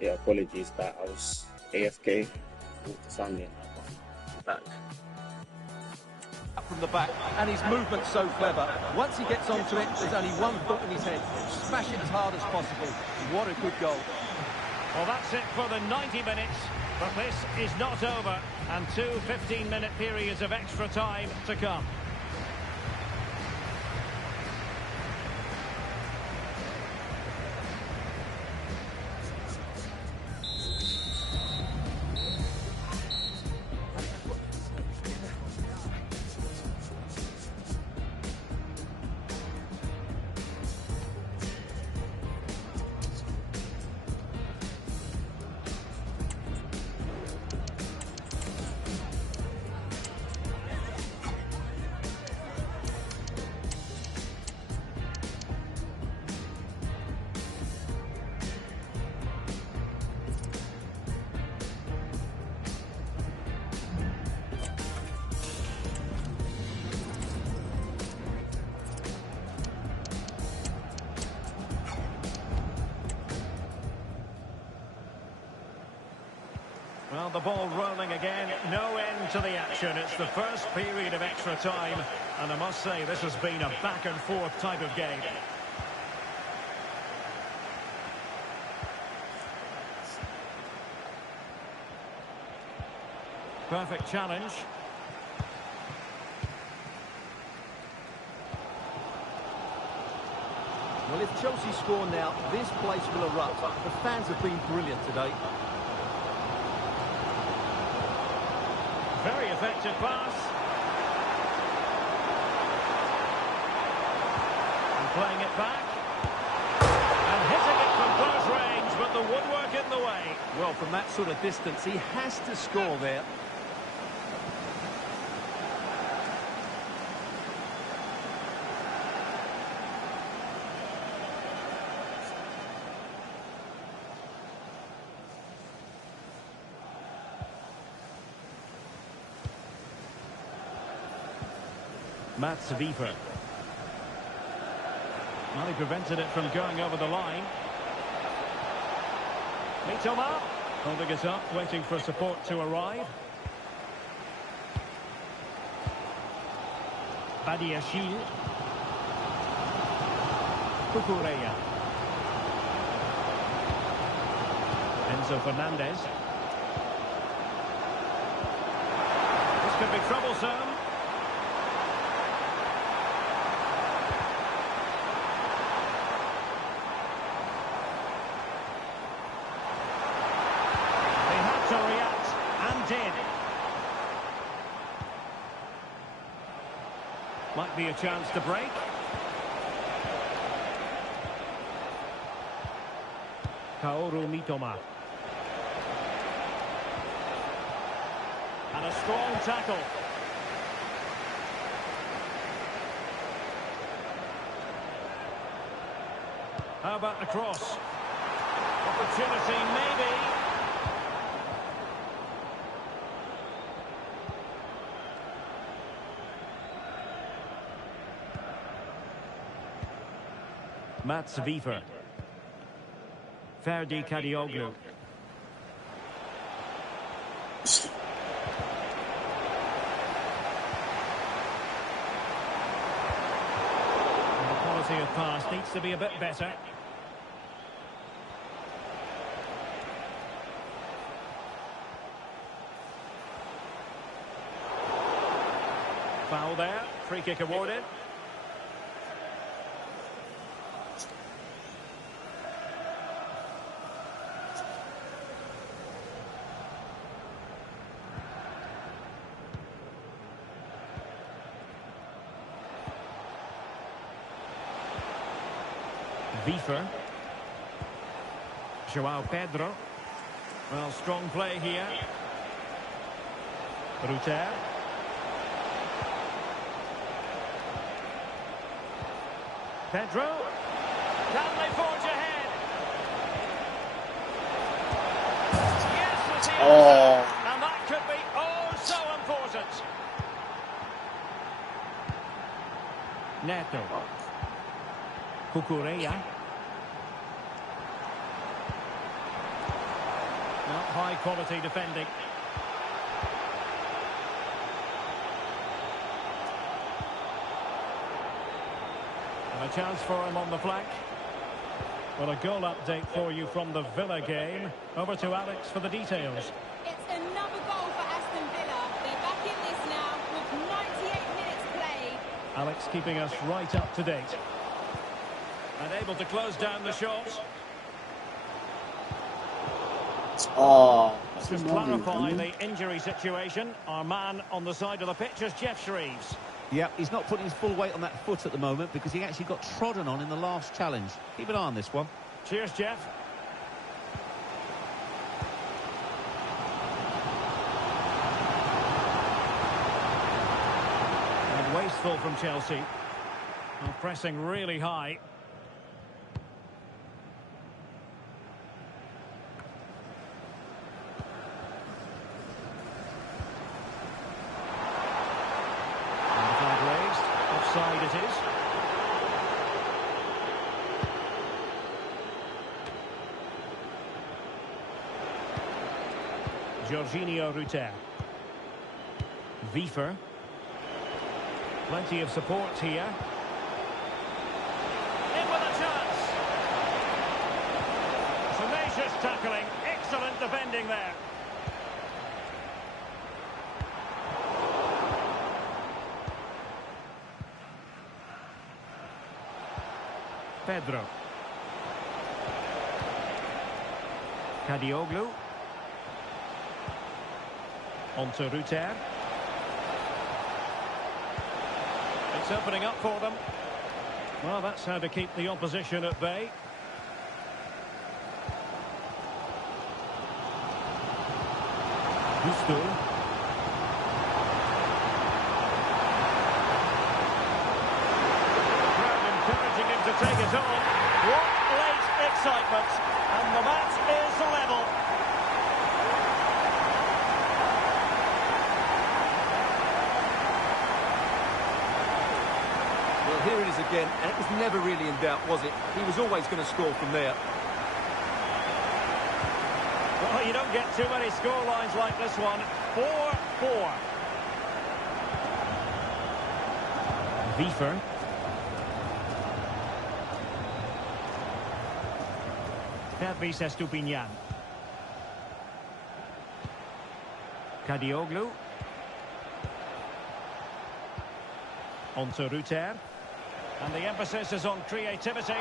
Yeah, apologies that I was AFK with the Sunday back. From the back, and his movement's so clever. Once he gets onto it, there's only one thought in his head: smash it as hard as possible. What a good goal. Well, that's it for the 90 minutes, but this is not over, and two 15-minute periods of extra time to come. Well, the ball rolling again, no end to the action. It's the first period of extra time, and I must say this has been a back-and-forth type of game. Perfect challenge. Well, if Chelsea score now, this place will erupt. The fans have been brilliant today. Very effective pass. And playing it back. And hitting it from close range, but the woodwork in the way. Well, from that sort of distance, he has to score there. Mats Wiever. Well, he prevented it from going over the line. Mitoma holding it up, waiting for support to arrive. Badiashile. Kukureya. Enzo Fernandez. This could be troublesome. To react, and did. Might be a chance to break. Kaoru Mitoma. And a strong tackle. How about the cross? Opportunity, maybe. Mats Wiever. Ferdi Kadioglu. The quality of pass needs to be a bit better. Foul there. Free kick awarded. Wiever. João Pedro. Well, strong play here. Ruter. Pedro. Can they forge ahead? Yes, it is. And that could be oh so important. Neto. Kukureya. high-quality defending. And a chance for him on the flank. Well, a goal update for you from the Villa game. Over to Alex for the details. It's another goal for Aston Villa. They're back in this now with 98 minutes played. Alex keeping us right up to date. And able to close down the shot. Oh, Just clarify the injury situation. Our man on the side of the pitch is Jeff Shreves. Yeah, he's not putting his full weight on that foot at the moment because he actually got trodden on in the last challenge. Keep an eye on this one. Cheers, Jeff. And wasteful from Chelsea. Well, pressing really high. Offside it is. Jorginho Rutter. Wiefer. Plenty of support here. In with a chance. Tenacious tackling. Excellent defending there. Pedro. Kadioglu. On to Rutter. It's opening up for them. Well, that's how to keep the opposition at bay. Gusto. Take it on. What late excitement. And the match is level. Well, here it is again, and it was never really in doubt, was it? He was always going to score from there. Well, you don't get too many score lines like this one. 4-4. Wiefer. Pervis Estupinian. Kadioglu. On to Rutter. And the emphasis is on creativity.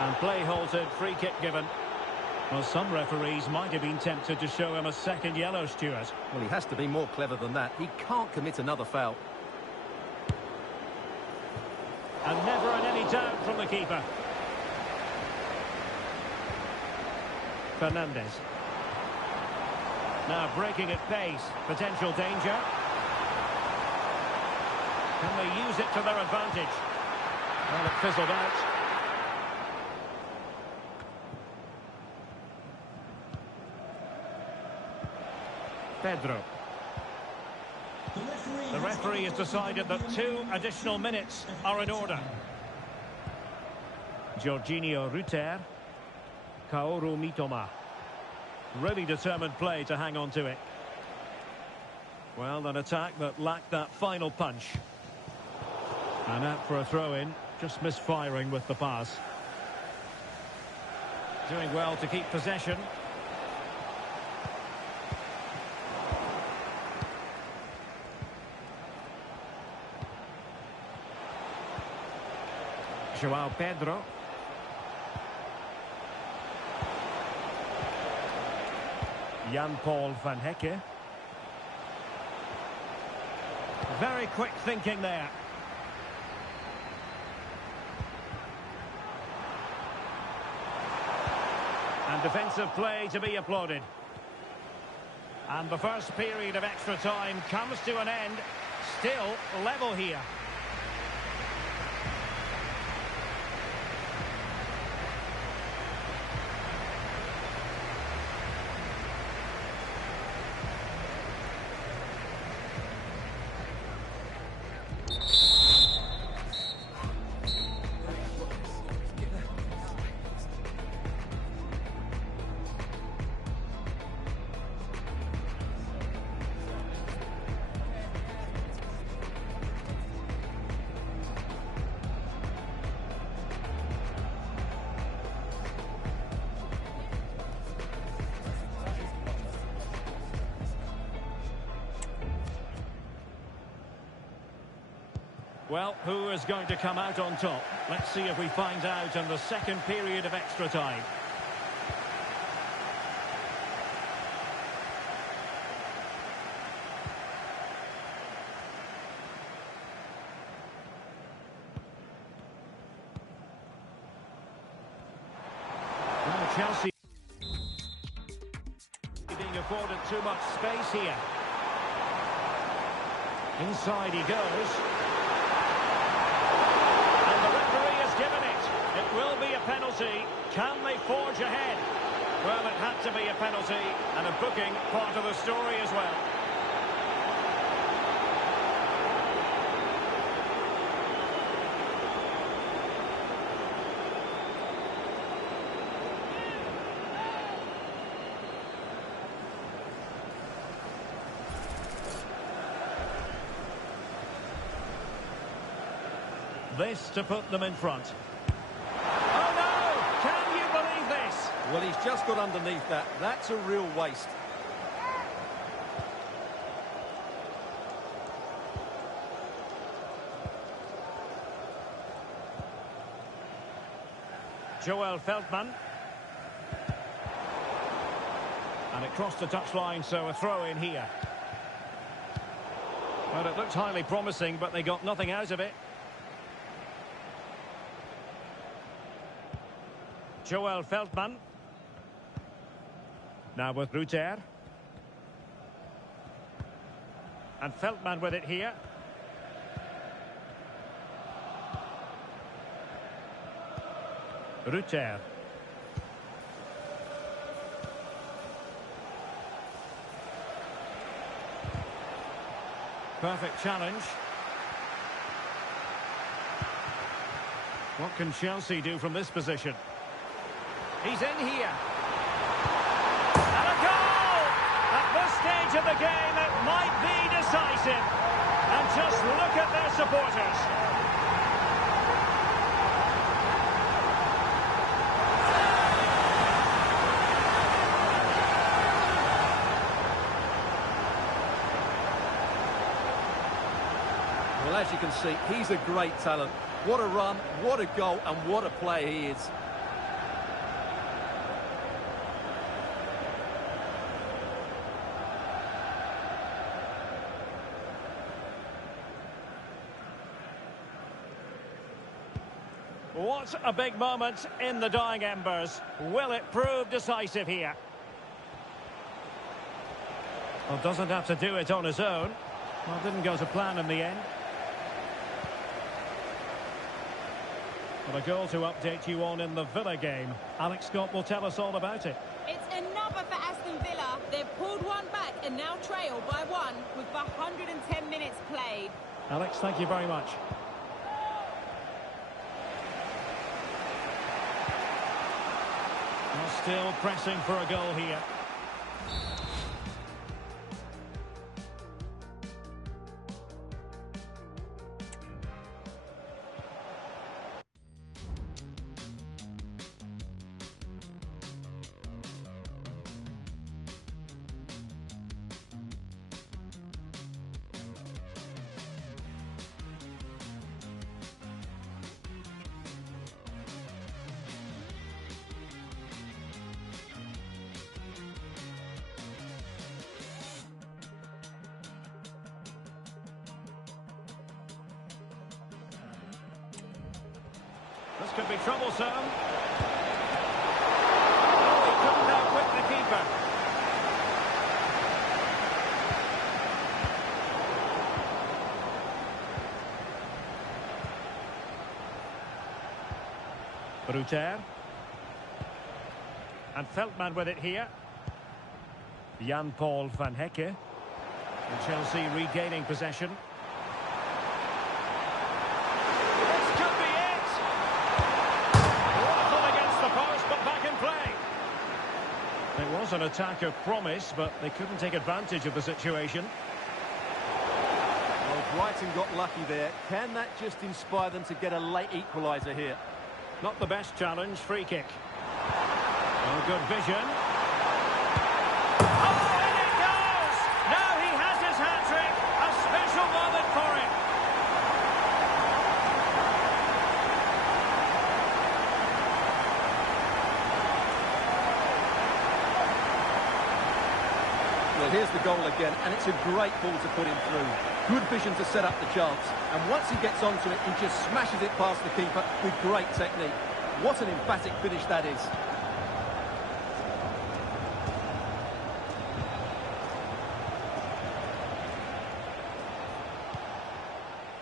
And play halted, free kick given. Well, some referees might have been tempted to show him a second yellow, Stuart. Well, he has to be more clever than that. He can't commit another foul. And never in any doubt from the keeper. Fernandez. Now breaking at pace. Potential danger. Can they use it to their advantage? Well, it fizzled out. Pedro. The referee has decided that 2 additional minutes are in order. Jorginho Rutter. Kaoru Mitoma. Really determined play to hang on to it. Well, an attack that lacked that final punch. And out for a throw-in. Just misfiring with the pass. Doing well to keep possession. João Pedro. Jan-Paul van Hecke. Very quick thinking there. And defensive play to be applauded. And the first period of extra time comes to an end. Still level here. Well, who is going to come out on top? Let's see if we find out in the second period of extra time. Well, Chelsea being afforded too much space here. Inside he goes. And the referee has given it. It will be a penalty. Can they forge ahead? Well, it had to be a penalty, and a booking part of the story as well. This to put them in front. Oh no! Can you believe this? Well, he's just got underneath that. That's a real waste. Joel Feldman. And it crossed the touchline, so a throw in here. Well, it looked highly promising, but they got nothing out of it. Joel Feldman. Now with Ruter. And Feldman with it here. Ruter. Perfect challenge. What can Chelsea do from this position? He's in here. And a goal! At this stage of the game, it might be decisive. And just look at their supporters. Well, as you can see, he's a great talent. What a run, what a goal, and what a player he is. What a big moment in the dying embers. Will it prove decisive here? Well, doesn't have to do it on his own. Well, didn't go to plan in the end. Well, a goal to update you on in the Villa game. Alex Scott will tell us all about it. It's another for Aston Villa. They've pulled one back and now trail by one with 110 minutes played. Alex, thank you very much. Well, still pressing for a goal here. This could be troublesome. Oh, he couldn't outwit the keeper. Ruter. And Feldman with it here. Jan-Paul van Hecke. And Chelsea regaining possession. It was an attack of promise, but they couldn't take advantage of the situation. Well, Brighton got lucky there. Can that just inspire them to get a late equaliser here? Not the best challenge, free kick. Oh, good vision. Oh, and it goes! Now he has his hat-trick. A special moment for him. Well, here's the goal again, and it's a great ball to put him through. Good vision to set up the chance, and once he gets onto it, he just smashes it past the keeper with great technique. What an emphatic finish that is.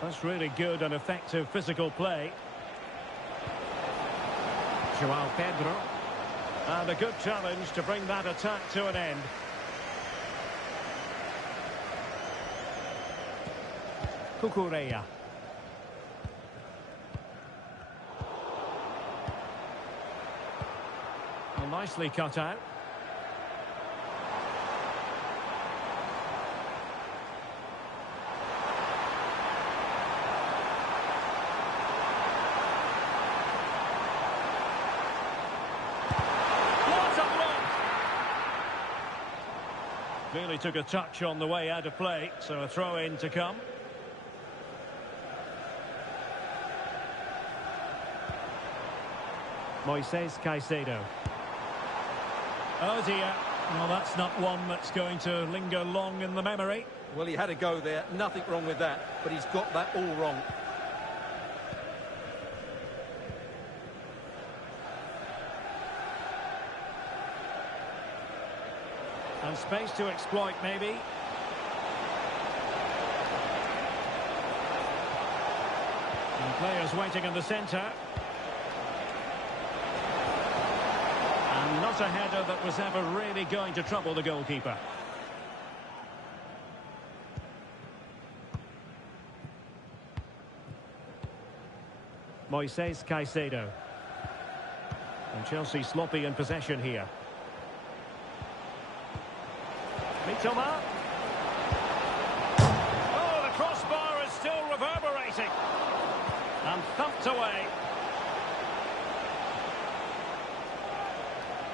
That's really good and effective physical play. João Pedro. And a good challenge to bring that attack to an end. Cucurella. Well, nicely cut out. Clearly took a touch on the way out of play, so a throw-in to come. Moises Caicedo. Oh dear. Well, that's not one that's going to linger long in the memory. Well, he had a go there. Nothing wrong with that, but he's got that all wrong. And space to exploit, maybe. And players waiting in the centre. And not a header that was ever really going to trouble the goalkeeper. Moises Caicedo. And Chelsea sloppy in possession here. Mitoma. Oh, the crossbar is still reverberating. And thumped away.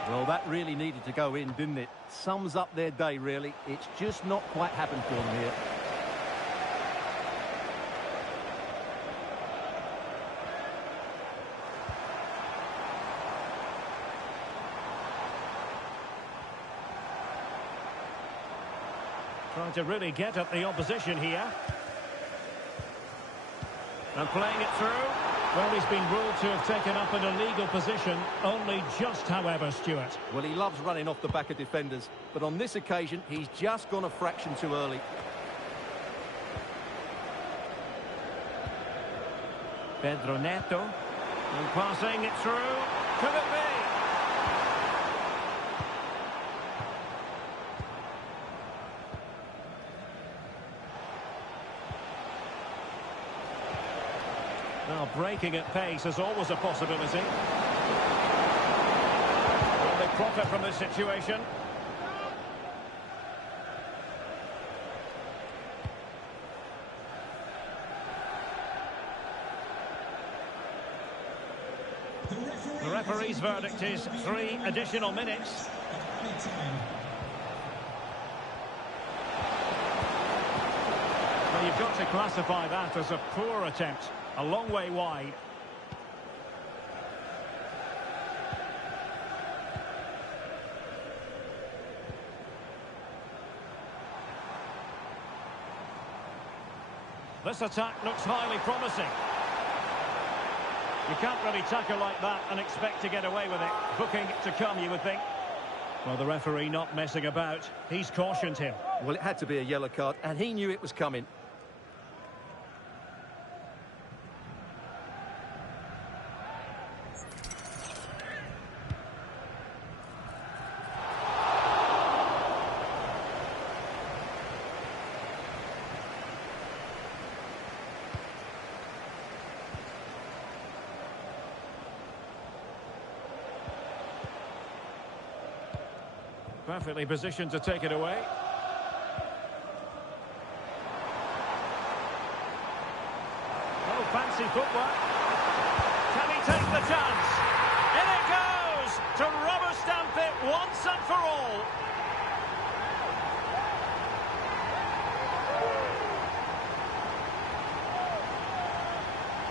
Well, that really needed to go in, didn't it? Sums up their day, really. It's just not quite happened for them here. Trying to really get at the opposition here. And playing it through. Well, he's been ruled to have taken up an illegal position. Only just, however, Stuart. Well, he loves running off the back of defenders. But on this occasion, he's just gone a fraction too early. Pedro Neto. And passing it through. Could it be? Now, breaking at pace is always a possibility. Will they profit from this situation? The referee's verdict is 3 additional minutes. Well, you've got to classify that as a poor attempt. A long way wide. This attack looks highly promising. You can't really tackle like that and expect to get away with it. Booking to come, you would think. Well, the referee not messing about. He's cautioned him. Well, it had to be a yellow card, and he knew it was coming. Perfectly positioned to take it away. Oh, fancy footwork. Can he take the chance? In it goes to rubber stamp it once and for all.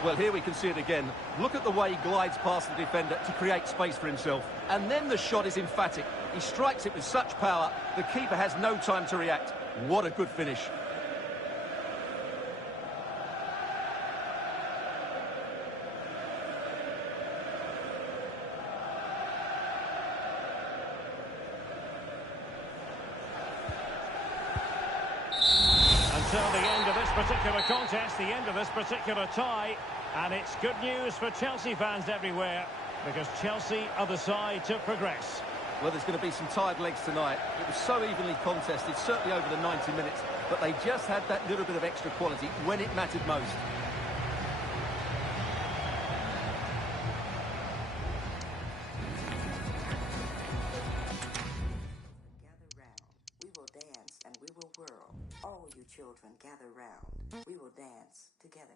Well, here we can see it again. Look at the way he glides past the defender to create space for himself. And then the shot is emphatic. He strikes it with such power, the keeper has no time to react. What a good finish. Until the end of this particular contest, the end of this particular tie, and it's good news for Chelsea fans everywhere, because Chelsea are the side to progress. Well, there's going to be some tired legs tonight. It was so evenly contested, certainly over the 90 minutes, but they just had that little bit of extra quality when it mattered most. Gather round, we will dance and we will whirl. All you children gather round, we will dance together.